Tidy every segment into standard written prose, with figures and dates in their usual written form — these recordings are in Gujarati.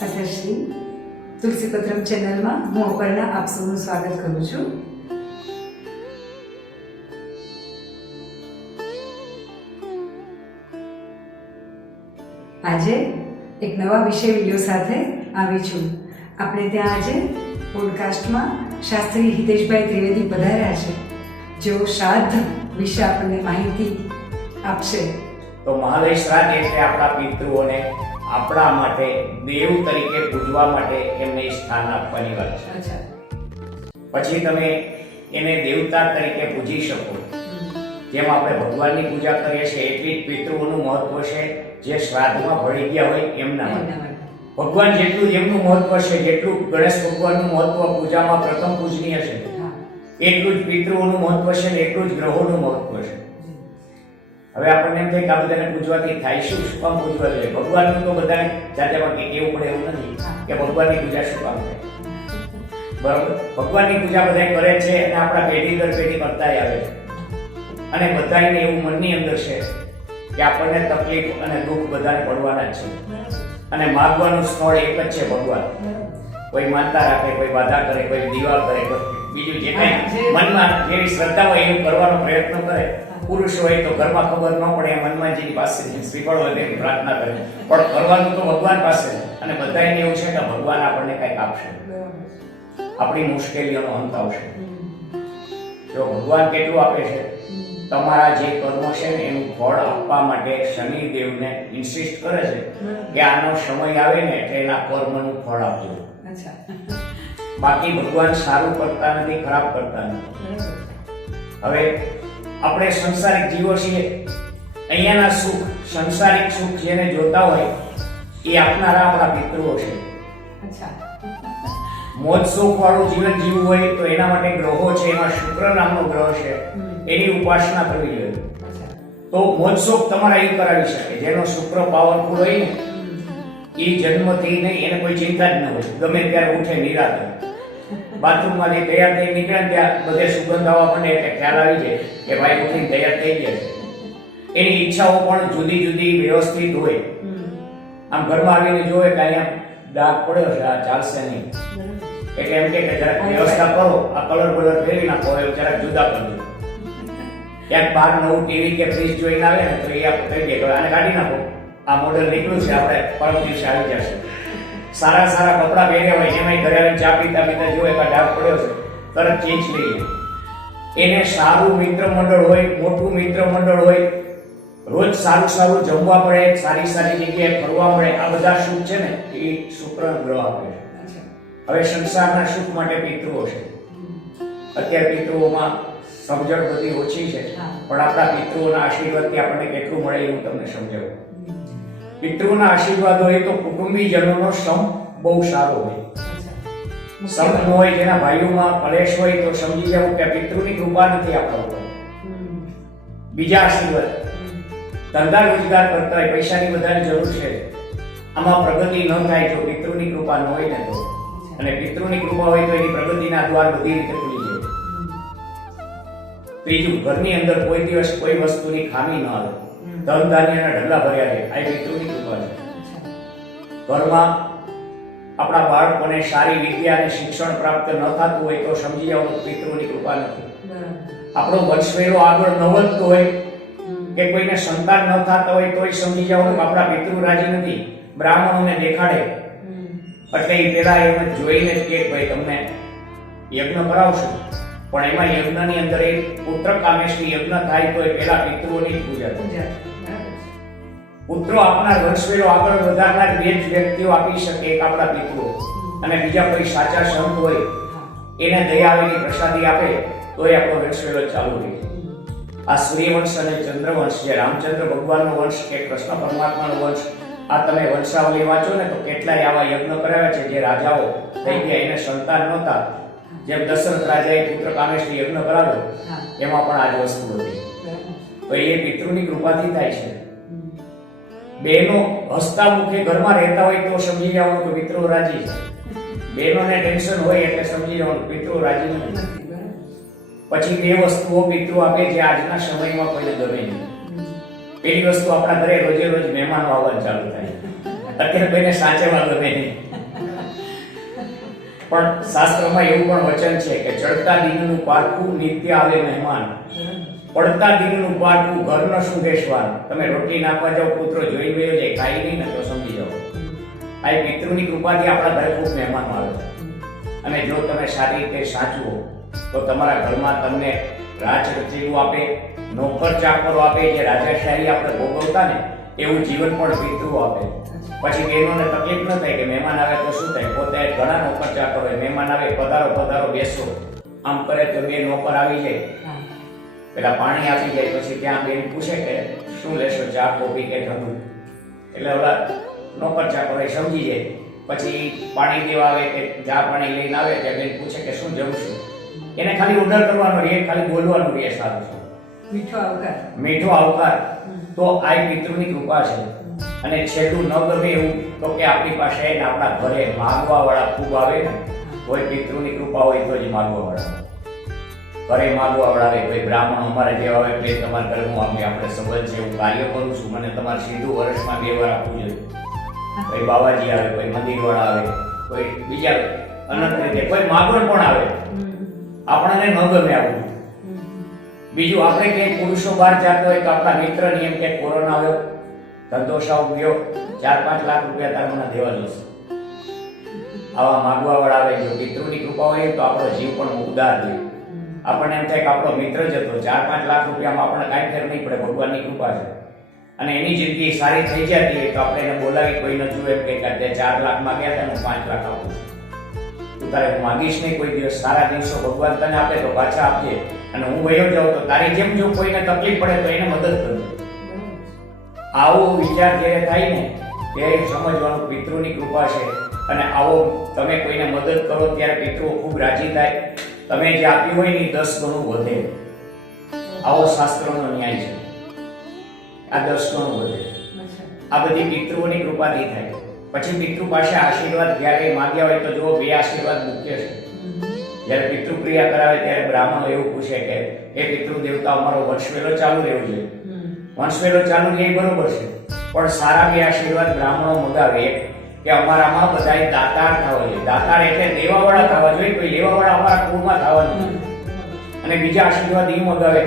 માતાશ્રી તુલસીપત્રમ ચેનલમાં હું અપર્ણા આપ સૌનું સ્વાગત કરું છું. આજે એક નવા વિષય વિડીયો સાથે આવી છું. આપણે ત્યાં આજે પોડકાસ્ટમાં શાસ્ત્રી હિતેશભાઈ ત્રિવેદી પધાર્યા છે, જેઓ શ્રાદ્ધ વિશે આપણને માહિતી આપશે. તો મહાલય શ્રાદ્ધ એટલે આપણા પિતૃઓને આપણા માટે દેવ તરીકે પૂજવા માટે એમને સ્થાન આપવાની વાત છે. પછી તમે એને દેવતા તરીકે પૂજી શકો. જેમ આપણે ભગવાનની પૂજા કરીએ છીએ એટલી જ પિતૃઓનું મહત્વ છે, જે શ્રાદ્ધમાં ભળી ગયા હોય એમના માટે. ભગવાન જેટલું એમનું મહત્વ છે, જેટલું ગણેશ ભગવાનનું મહત્વ પૂજામાં પ્રથમ પૂજનીય છે, એટલું જ પિતૃઓનું મહત્વ છે ને એટલું જ ગ્રહોનું મહત્વ છે. હવે આપણને એમ થાય કે આ બધાને પૂજવાથી થાય શું કામ પૂજવા જોઈએ? ભગવાનનું તો બધાને જાતે વાંકે કેવું પડે એવું નથી કે ભગવાનની પૂજા શું કામ થાય. બરાબર, ભગવાનની પૂજા બધા કરે છે અને આપણા પેઢી દર પેઢી કરતા આવે છે. અને બધાને એવું મનની અંદર છે કે આપણને તકલીફ અને દુઃખ બધાને પડવાના જ છે, અને માગવાનું સ્થળ એક જ છે ભગવાન. કોઈ માનતા રાખે, કોઈ બાધા કરે, કોઈ દીવા કરે, બીજું જે કઈ મનમાં જેવી શ્રદ્ધા હોય એવું કરવાનો પ્રયત્ન કરે. પુરુષ હોય તો ઘરમાં ખબર ન પડે હનુમાનજીની પાસે શ્રીફળ વધે પ્રાર્થના કરે, પણ કરવાનું તો ભગવાન પાસે. અને બધાને એવું છે કે ભગવાન આપણને કંઈક આપશે, આપણી મુશ્કેલીઓનો અંત આવશે. જો ભગવાન કેટલું આપે છે, તમારા જે કર્મ છે ને એનું ફળ આપવા માટે શનિદેવને ઇન્સિસ્ટ કરે છે કે આનો સમય આવે ને એટલે એના કર્મનું ફળ આપજો. બાકી ભગવાન સારું કરતા નથી, ખરાબ કરતા નથી. હવે આપણે સંસારિક જીવો છીએ, અહીંયાના સુખ, સંસારિક સુખ જેને જોતા હોય એ આપનારા આપણા પિતૃઓ છે. મોજ સુખ વાળું જીવન જીવવું હોય તો એના માટે ગ્રહો છે. એમાં શુક્ર નામનો ગ્રહ છે, એની ઉપાસના કરવી જોઈએ. તો મોજ સુખ તમારા એ કરાવી શકે. જેનો શુક્ર પાવરફુલ હોય ને એ જન્મથી નહીં, એને કોઈ ચિંતા જ ન હોય. ગમે ત્યારે ઉઠે નિરાતે, બાથરૂમમાંથી તૈયાર થઈ નીકળે ત્યાં બધે સુગંધ આવવા માંડે એટલે ખ્યાલ આવી જાય કે ભાઈ ઉઠીને તૈયાર થઈ ગયા છે. એની ઈચ્છાઓ પણ જુદી જુદી વ્યવસ્થિત હોય. આમ ઘરમાં આવીને જોવે કે અહીંયા ડાઘ પડ્યો છે, આ ચાલશે નહીં, એટલે એમ કે જરાક વ્યવસ્થા કરો, આ કલર બલર ફેરવી નાખો, જરાક જુદા કરી દો. ક્યાંક બહાર નવું ટીવી કે ફ્રીજ જોઈને આવે ને તો એ આપણે કહી દે આને કાઢી નાખો, આ મોડેલ નીકળ્યું છે, આપણે પરમ દિવસે આવી જશે. સારા સારા કપડા પહેર્યા હોય એમાંય ઘરે આવીને ચા પીતા પીતા જોવે કે ડાઘ પડ્યો છે, તરત ચેન્જ લઈએ. એને સારું મિત્ર મંડળ હોય, મોટું મિત્ર મંડળ હોય, રોજ સારું સારું જમવા મળે, સારી સારી જગ્યાએ ફરવા મળે, આ બધા સુખ છે ને એ શુક્ર ગ્રહ આપે છે. હવે સંસારના સુખ માટે પિતૃઓ છે. અત્યારે પિતૃઓમાં સમજણ બધી ઓછી છે, પણ આપણા પિતૃઓના આશીર્વાદથી આપણને કેટલું મળે એવું તમને સમજાવું. પિતૃઓના આશીર્વાદ હોય તો કુટુંબીજનોનો સમ બહુ સારો હોય. સમ ન હોય, જેના ભાઈઓમાં કલેશ હોય તો સમજી જવું કે પિતૃની કૃપા નથી આપણા ઉપર. બીજા આશીર્વાદ, ધંધા રોજગાર કરતા હોય, પૈસાની બધાની જરૂર છે, આમાં પ્રગતિ ન થાય જો પિતૃની કૃપા ન હોય ને તો. અને પિતૃની કૃપા હોય તો એની પ્રગતિના દ્વાર બધી રીતે ખુલી જાય. ત્રીજું, ઘરની અંદર કોઈ દિવસ કોઈ વસ્તુની ખામી ન આવે, ધન ધાન્યના ઢગલા ભર્યા રહે, આ પિતૃની કૃપા છે. ઘરમાં આપણા બાળકોને સારી વિદ્યા અને શિક્ષણ પ્રાપ્ત ન થતું હોય તો સમજી જવાનું પિતૃની કૃપા નથી. આપણો વંશવેલો આગળ ન વધતો હોય કે કોઈને સંતાન ન થતા હોય તોય સમજી જવાનું આપણા પિતૃ રાજી નથી. બ્રાહ્મણોને દેખાડે એટલે એ પેલા એમ જોઈને જ કે ભાઈ તમને યજ્ઞ કરાવશું, પણ એમાં યજ્ઞની અંદર એક પુત્ર કામેષ્ટિ યજ્ઞ થાય તો એ પેલા પિતૃઓની પૂજા થાય. પુત્રો આપનાર વંશવેલો આગળ વધારનાર બે જ વ્યક્તિઓ આપી શકે, એક આપણા પિતૃઓ અને બીજા કોઈ સાચા સંત હોય એને દયા આવેલી પ્રસાદી આપે તો એ આપણો વંશવેલો ચાલુ રહે. આ સૂર્યવંશ અને ચંદ્રવંશ, જે રામચંદ્ર ભગવાનનો વંશ કે કૃષ્ણ પરમાત્માનો વંશ, આ તમે વંશાવલી વાંચો ને તો કેટલાય આવા યજ્ઞ કરાવ્યા છે. જે રાજાઓ થઈ ગયા એને સંતાન નહોતા, જેમ દશરથ રાજાએ પુત્ર કામેષ્ટિ યજ્ઞ કરાવ્યો, એમાં પણ આ જ વસ્તુ હતી. તો એ પિતૃની કૃપાથી થાય છે. બહેનો હસતા મુખે ઘરમાં રહેતા હોય તો સમજી જવાનું કે પિતૃ રાજી છે. બહેનોને ટેન્શન હોય એટલે સમજી જવાનું પિતૃ રાજી નથી. પછી બે વસ્તુઓ પિતૃ આપે જે આજના સમયમાં કોઈને ગમે નહીં. પેલી વસ્તુ, આપણા ઘરે રોજે રોજ મહેમાનો આવવાનું ચાલુ થાય. અત્યારે કોઈને સાચવવા ગમે નહીં. પણ શાસ્ત્રમાં એવું પણ વચન છે કે ચડતા દિનનું પારખું નિત્ય આવે મહેમાન, પડતા દિનનું પારખું ઘરનો શું દેશવાન. તમે રોટલી નાખવા જાઓ, પુત્રો જોઈ ગયો છે, ખાઈ નહીં ને તો સમજી જાઓ. આ પિતૃની કૃપાથી આપણા ઘરે ખૂબ મહેમાનો આવે છે. અને જો તમે સારી રીતે સાચવો તો તમારા ઘરમાં તમને રાજ રચેલું આપે, નોકર ચાકરો આપે, જે રાજાશાહી આપણે ભોગવતા ને એવું જીવન પણ પિતૃ આપે. પછી બહેનોને તકલીફ ન થાય કે મહેમાન આવે તો શું થાય, પોતે ઘણા નોકર ચાકર હોય, મહેમાન આવે પધારો પધારો બેસો આમ કરે તો બે નોકર આવી જાય, પેલા પાણી આપી જાય, પછી ત્યાં બેન પૂછે કે શું લેશો, ચા કોફી કે ઠંડુ, એટલે ઓલા નોકર ચાકર સમજી જાય. પછી પાણી દેવા આવે કે ચા પાણી લઈને આવે ત્યાં બેન પૂછે કે શું જમશું, એને ખાલી ઓર્ડર કરવાનો રહે, ખાલી બોલવાનું રહે. સારું છે, મીઠો આવકાર. તો આ પિતૃની કૃપા છે. અને છેલ્લું ન ગમે એવું તો કે આપણી પાસે ને આપણા ઘરે માગવા વાળા ખૂબ આવે ને, કોઈ પિતૃની કૃપા હોય તો જ માગવા વાળા ઘરે માગવા વાળા આવે. કોઈ બ્રાહ્મણ અમારે જેવા આવે એટલે તમારા ઘરનું આપણે સંબંધ છે, હું કાર્ય કરું છું, મને તમારે સીધું વર્ષમાં 2 વાર આપવું જોઈએ. કોઈ બાવાજી આવે, કોઈ મંદિર વાળા આવે, કોઈ બીજા અનંત રીતે કોઈ માગણ પણ આવે, આપણને ન ગમે આવું. બીજું આપણે ક્યાંય પુરુષો બહાર જતો હોય તો આપણા મિત્રની એમ કે કોરોના આવ્યો, ધંધો સાવ ગયો, 4-5 લાખ રૂપિયા તાર મને દેવા જોશે. આવા માગવા વાળા આવે. જો પિતૃની કૃપા હોય તો આપણો જીવ પણ ઉદાર રહે. આપણને એમ થાય કે આપણો મિત્ર જ હતો, 4-5 લાખ રૂપિયામાં આપણને કાંઈ ફેર નહીં પડે, ભગવાનની કૃપા છે. અને એની જિંદગી સારી થઈ જતી હોય તો આપણે એને બોલાવી, કોઈ ન જુએ કે 4 લાખ માંગ્યા હતા હું 5 લાખ આપું છું, તું તારે માંગીશ નહીં કોઈ દિવસ, સારા દિવસો ભગવાન તને આપે તો પાછા આપજે, અને હું વયો જાઉં તો તારી જેમ જો કોઈને તકલીફ પડે તો એને મદદ કરજો. આવો વિચાર જ્યારે થાય ને ત્યારે સમજવાનું પિતૃની કૃપા છે. અને આવો તમે કોઈને મદદ કરો ત્યારે પિતૃઓ ખૂબ રાજી થાય. તમે જે આપ્યું હોય ને 10 ગણું વધે. આવો શાસ્ત્રોનો ન્યાય છે. આ 10 ગણું વધે. આ બધી પિતૃઓની કૃપાથી થાય. પછી પિતૃ પાસે આશીર્વાદ જ્યારે માંગ્યા હોય તો જો 2 આશીર્વાદ મુખ્ય છે. જ્યારે પિતૃ ક્રિયા કરાવે ત્યારે બ્રાહ્મણો એવું પૂછે કે હે પિતૃ દેવતા, અમારો વંશવેલો ચાલુ રહેવું જોઈએ. વંશવેલો ચાલુ રહે બરોબર છે, પણ સારા 2 આશીર્વાદ બ્રાહ્મણો મગાવે. એક કે અમારામાં બધાય દાતાર થવા જોઈએ. દાતાર એટલે દેવાવાળા થવા જોઈએ, કોઈ લેવાવાળા અમારા કુળમાં થવા નથી. અને બીજા આશીર્વાદ એ મગાવે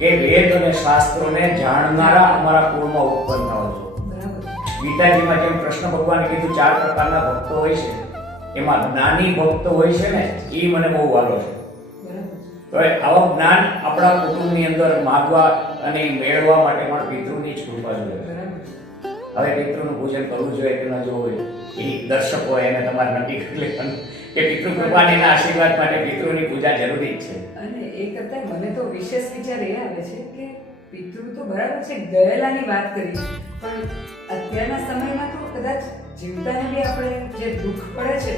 કે વેદ અને શાસ્ત્રોને જાણનારા અમારા કુળમાં ઉત્પન્ન થવા જોઈએ. ગીતાજીમાં જેમ કૃષ્ણ ભગવાને કીધું 4 પ્રકારના ભક્તો હોય છે, એમાં જ્ઞાની ભક્તો હોય છે ને, એ મને બહુ વાલો છે. તો આવા જ્ઞાન આપણા કુટુંબની અંદર માગવા અને મેળવવા માટે પણ પિતૃની જ કૃપા જોઈએ. હવે પિતૃનું પૂજન કરવું જોઈએ કે ન જોવું એ દર્શકો એને તમારે નક્કી કરી લેવાનું કે પિતૃ કૃપાના આશીર્વાદ માટે પિતૃની પૂજા જરૂરી જ છે. અને એ કરતા મને તો વિશેષ વિચાર એ આવે છે કે પિતૃ તો બરાબર છે, ગયેલાની વાત કરી, પણ અત્યારના સમયમાં તો કદાચ જીવતાને બી આપણે જે દુઃખ પડે છે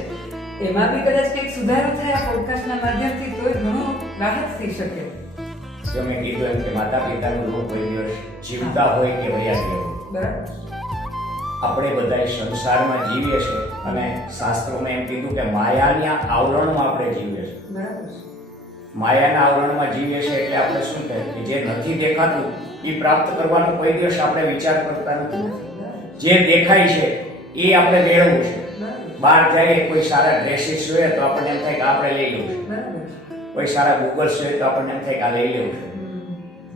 એમાં બી કદાચ કંઈક સુધારો થાય આ પોડકાસ્ટના માધ્યમથી, તોય ઘણું રાહત થઈ શકે. જો મેં કીધું એમ કે માતા પિતાનું રૂપ કોઈ દિવસ જીવતા હોય કે વયા ગયા હોય, બરાબર આપણે બધા સંસારમાં જીવીએ છીએ. અને શાસ્ત્રોમાં એમ કીધું કે માયાના આવરણમાં આપણે જીવીએ છીએ. બરાબર માયાના આવરણમાં જીવીએ છીએ એટલે આપણે શું કહે કે જે નથી દેખાતું એ પ્રાપ્ત કરવાનો કોઈ દિવસ આપણે વિચાર કરતા નથી. જે દેખાય છે એ આપણે મેળવવું છે. બહાર જઈએ કોઈ સારા ડ્રેસીસ જોઈએ તો આપણને એમ થાય કે આપણે લઈ લેવું છે, કોઈ સારા ગૂગલ્સ જોઈએ તો આપણને એમ થાય કે આ લઈ લેવું છે.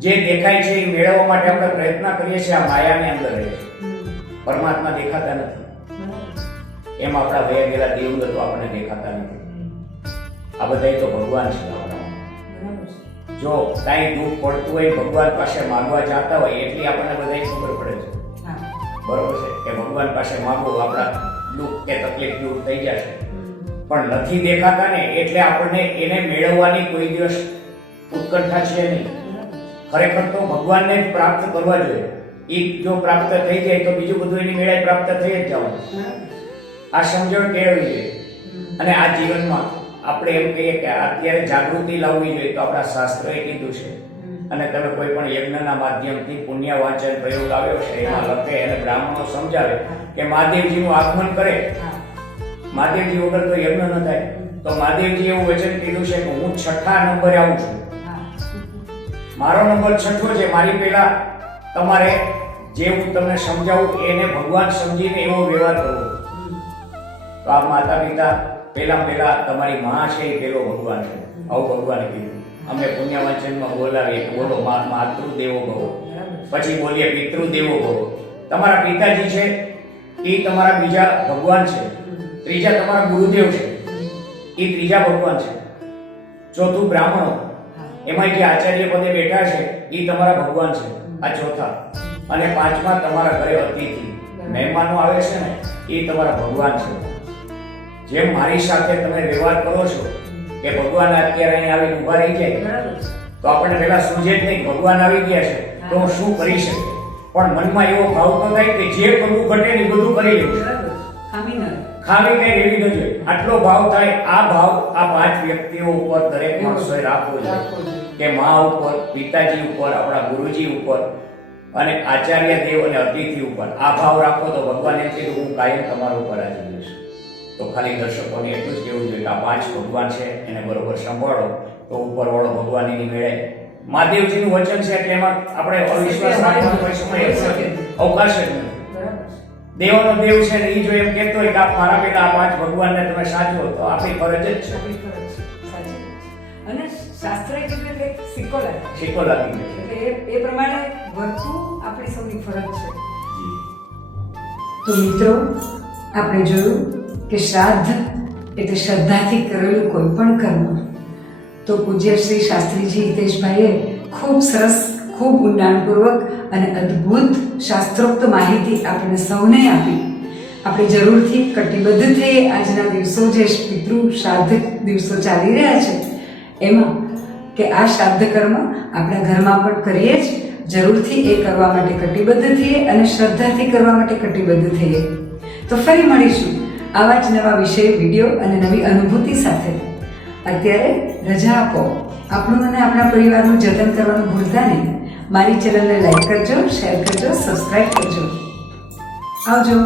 જે દેખાય છે એ મેળવવા માટે આપણે પ્રયત્ન કરીએ છીએ. આ માયાની અંદર રહે છે, પરમાત્મા દેખાતા નથી. એમ આપણા વયા ગયેલા દેવદત્તો આપણને દેખાતા નથી. આ બધા તો ભગવાન છે આપણા. જો કાંઈ દુઃખ પડતું હોય ભગવાન પાસે માગવા જતા હોય એટલી આપણને બધાય ખબર પડે છે, બરોબર છે કે ભગવાન પાસે માગો આપણા દુઃખ કે તકલીફ દૂર થઈ જશે. પણ નથી દેખાતા ને એટલે આપણને એને મેળવવાની કોઈ દિવસ ઉત્કંઠા છે નહીં. ખરેખર તો ભગવાનને જ પ્રાપ્ત કરવા જોઈએ. એ જો પ્રાપ્ત થઈ જાય તો બીજું બધું એની મેળે પ્રાપ્ત થઈ જ જવાનું. આ સમજણ કેળવવી જોઈએ. અને આ જીવનમાં આપણે એમ કહીએ કે અત્યારે જાગૃતિ લાવવી જોઈએ તો આપણા શાસ્ત્રોએ કીધું છે. અને તમે કોઈ પણ યજ્ઞના માધ્યમથી પુણ્ય વાંચન પ્રયોગ આવ્યો છે એમાં લખે અને બ્રાહ્મણો સમજાવે કે મહાદેવજીનું આગમન કરે. મહાદેવજી વગર તો યજ્ઞ ન થાય. તો મહાદેવજી એવું વચન કીધું છે કે હું 6ઠા નંબરે આવું છું, મારો નંબર 6ઠો છે, મારી પહેલા તમારે જે હું તમને સમજાવું એને ભગવાન સમજીને એવો વ્યવહાર કરવો. તો આ માતા પિતા પહેલા તમારી માં છે એ પેલો ભગવાન છે, આવું ભગવાને કીધું. અમે પુણ્યવાચનમાં બોલાવીએ કે બોલો માતૃદેવો ભવો, પછી બોલીએ પિતૃદેવો ભવો. તમારા પિતાજી છે એ તમારા બીજા ભગવાન છે, ત્રીજા તમારા ગુરુદેવ છે એ ત્રીજા ભગવાન છે, ચોથું બ્રાહ્મણો, એમાં જે આચાર્ય પદે બેઠા છે એ તમારા ભગવાન છે, આ ચોથા, અને પાંચમા તમારા ઘરે અતિથિ મહેમાનો આવે છે ને એ તમારા ભગવાન છે. જેમ મારી સાથે તમે વ્યવહાર કરો છો કે ભગવાન અત્યારે અહીં આવીને ઊભા રહી જાય તો આપણને પહેલા સૂઝે જ નહીં ભગવાન આવી ગયા છે તો હું શું કરી શકું, પણ મનમાં એવો ભાવ તો થાય કે જે કરવું ઘટે ને બધું કરી લેવું, ખાલી કઈ રેવી ન જોઈએ, આટલો ભાવ થાય. આ ભાવ આ પાંચ વ્યક્તિઓ ઉપર દરેક માણસોએ રાખવો જોઈએ કે મા ઉપર, પિતાજી ઉપર, આપણા ગુરુજી ઉપર અને આચાર્ય દેવ અને અતિથિ ઉપર. આ ભાવ રાખો તો ભગવાન એમ કીધું હું કાયમ તમારા ઉપર રાજી રહીશ. તો ખાલી દર્શકોને એટલું જ કહેવું જોઈએ કે આ પાંચ ભગવાન છે એને બરોબર સંભાળો તો ઉપરવાળો ભગવાન એની મેળે. મહાદેવજીનું વચન છે એટલે એમાં આપણે અવિશ્વાસ રાખવાનો કોઈ સમય અવકાશ જ નથી. દેવનો દેવ છે ને એ જો એમ કહેતો હોય કે આપ મારા પેલા આ પાંચ ભગવાનને તમે સાચવો તો આપણી ફરજ જ છે. અને શાસ્ત્રએ કીધું કે સિક્કો લાગી એ પ્રમાણે વર્તવું આપણી સૌની ફરજ છે. તો મિત્રો આપણે જોયું કે શ્રાદ્ધ એટલે શ્રદ્ધાથી કરેલું કોઈ પણ કર્મ. તો પૂજ્ય શ્રી શાસ્ત્રીજી હિતેશભાઈએ ખૂબ સરસ, ખૂબ ઊંડાણપૂર્વક અને અદ્ભુત શાસ્ત્રોક્ત માહિતી આપણને સૌને આપી. આપણે જરૂરથી કટિબદ્ધ થઈએ આજના દિવસો જે પિતૃ શ્રાદ્ધ દિવસો ચાલી રહ્યા છે એમાં કે આ શ્રાદ્ધ કર્મ આપણા ઘરમાં પણ કરીએ જ, જરૂરથી એ કરવા માટે કટિબદ્ધ થઈએ અને શ્રદ્ધાથી કરવા માટે કટિબદ્ધ થઈએ. તો ફરી મળીશું આવા જ નવા વિષય, વિડીયો અને નવી અનુભૂતિ સાથે. અત્યારે રજા આપો. આપણું અને આપણા પરિવારનું જતન કરવાનું ભૂલતા નહીં. મારી ચેનલને લાઈક કરજો, શેર કરજો, સબસ્ક્રાઈબ કરજો. આવજો.